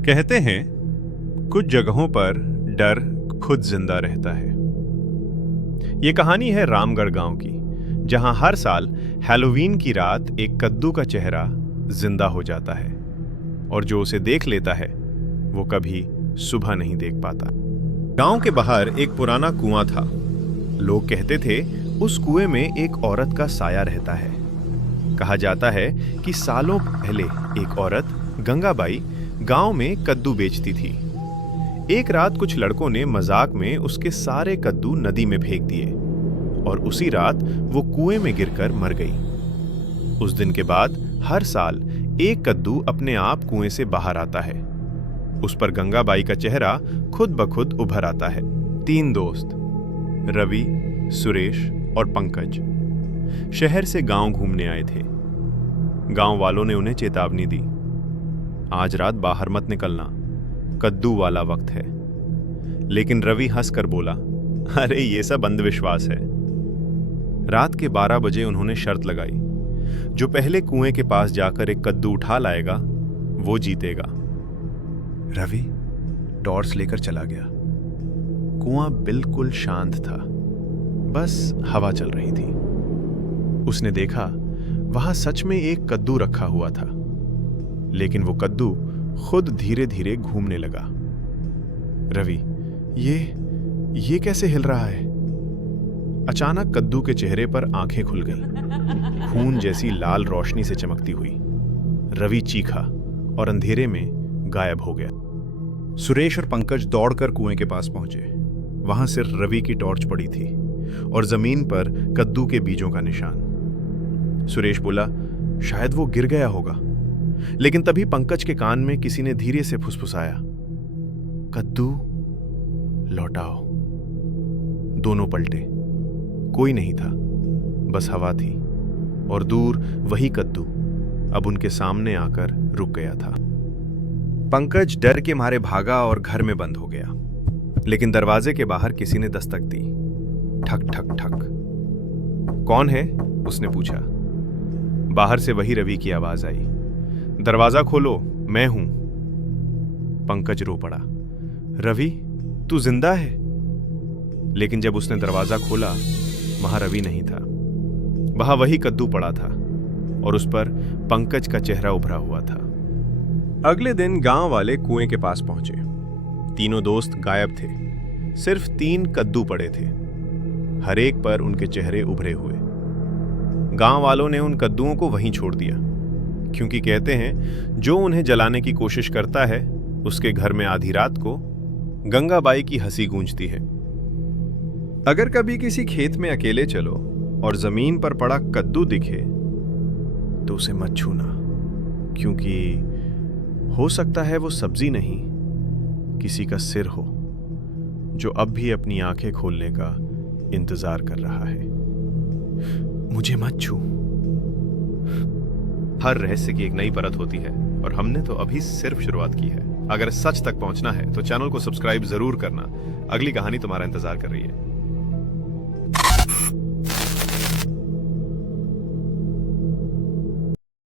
कहते हैं कुछ जगहों पर डर खुद जिंदा रहता है। ये कहानी है रामगढ़ गांव की, जहां हर साल हैलोवीन की रात एक कद्दू का चेहरा जिंदा हो जाता है और जो उसे देख लेता है वो कभी सुबह नहीं देख पाता। गांव के बाहर एक पुराना कुआं था। लोग कहते थे उस कुएं में एक औरत का साया रहता है। कहा जाता है कि सालों पहले एक औरत गंगाबाई गांव में कद्दू बेचती थी। एक रात कुछ लड़कों ने मजाक में उसके सारे कद्दू नदी में फेंक दिए और उसी रात वो कुएं में गिरकर मर गई। उस दिन के बाद हर साल एक कद्दू अपने आप कुएं से बाहर आता है। उस पर गंगाबाई का चेहरा खुद ब खुद उभर आता है। 3 दोस्त रवि, सुरेश और पंकज शहर से गांव घूमने आए थे। गांव वालों ने उन्हें चेतावनी दी, आज रात बाहर मत निकलना, कद्दू वाला वक्त है। लेकिन रवि हंसकर बोला, अरे ये सब अंधविश्वास है। रात के 12 बजे उन्होंने शर्त लगाई, जो पहले कुएं के पास जाकर एक कद्दू उठा लाएगा वो जीतेगा। रवि टॉर्च लेकर चला गया। कुआं बिल्कुल शांत था, बस हवा चल रही थी। उसने देखा वहां सच में एक कद्दू रखा हुआ था, लेकिन वो कद्दू खुद धीरे धीरे घूमने लगा। रवि, ये कैसे हिल रहा है? अचानक कद्दू के चेहरे पर आंखें खुल गईं, खून जैसी लाल रोशनी से चमकती हुई। रवि चीखा और अंधेरे में गायब हो गया। सुरेश और पंकज दौड़कर कुएं के पास पहुंचे। वहां सिर्फ रवि की टॉर्च पड़ी थी और जमीन पर कद्दू के बीजों का निशान। सुरेश बोला, शायद वो गिर गया होगा। लेकिन तभी पंकज के कान में किसी ने धीरे से फुसफुसाया, कद्दू लौटाओ। दोनों पलटे, कोई नहीं था, बस हवा थी और दूर वही कद्दू अब उनके सामने आकर रुक गया था। पंकज डर के मारे भागा और घर में बंद हो गया। लेकिन दरवाजे के बाहर किसी ने दस्तक दी। ठक ठक ठक। कौन है? उसने पूछा। बाहर से वही रवि की आवाज आई, दरवाजा खोलो, मैं हूं। पंकज रो पड़ा, रवि तू जिंदा है? लेकिन जब उसने दरवाजा खोला वहां रवि नहीं था। वहां वही कद्दू पड़ा था और उस पर पंकज का चेहरा उभरा हुआ था। अगले दिन गांव वाले कुएं के पास पहुंचे। तीनों दोस्त गायब थे, सिर्फ 3 कद्दू पड़े थे, हर एक पर उनके चेहरे उभरे हुए। गांव वालों ने उन कद्दुओं को वहीं छोड़ दिया, क्योंकि कहते हैं जो उन्हें जलाने की कोशिश करता है उसके घर में आधी रात को गंगाबाई की हंसी गूंजती है। अगर कभी किसी खेत में अकेले चलो और जमीन पर पड़ा कद्दू दिखे तो उसे मत छूना, क्योंकि हो सकता है वो सब्जी नहीं, किसी का सिर हो जो अब भी अपनी आंखें खोलने का इंतजार कर रहा है। मुझे मत छू। हर रहस्य की एक नई परत होती है और हमने तो अभी सिर्फ शुरुआत की है। अगर सच तक पहुंचना है तो चैनल को सब्सक्राइब जरूर करना। अगली कहानी तुम्हारा इंतजार कर रही है।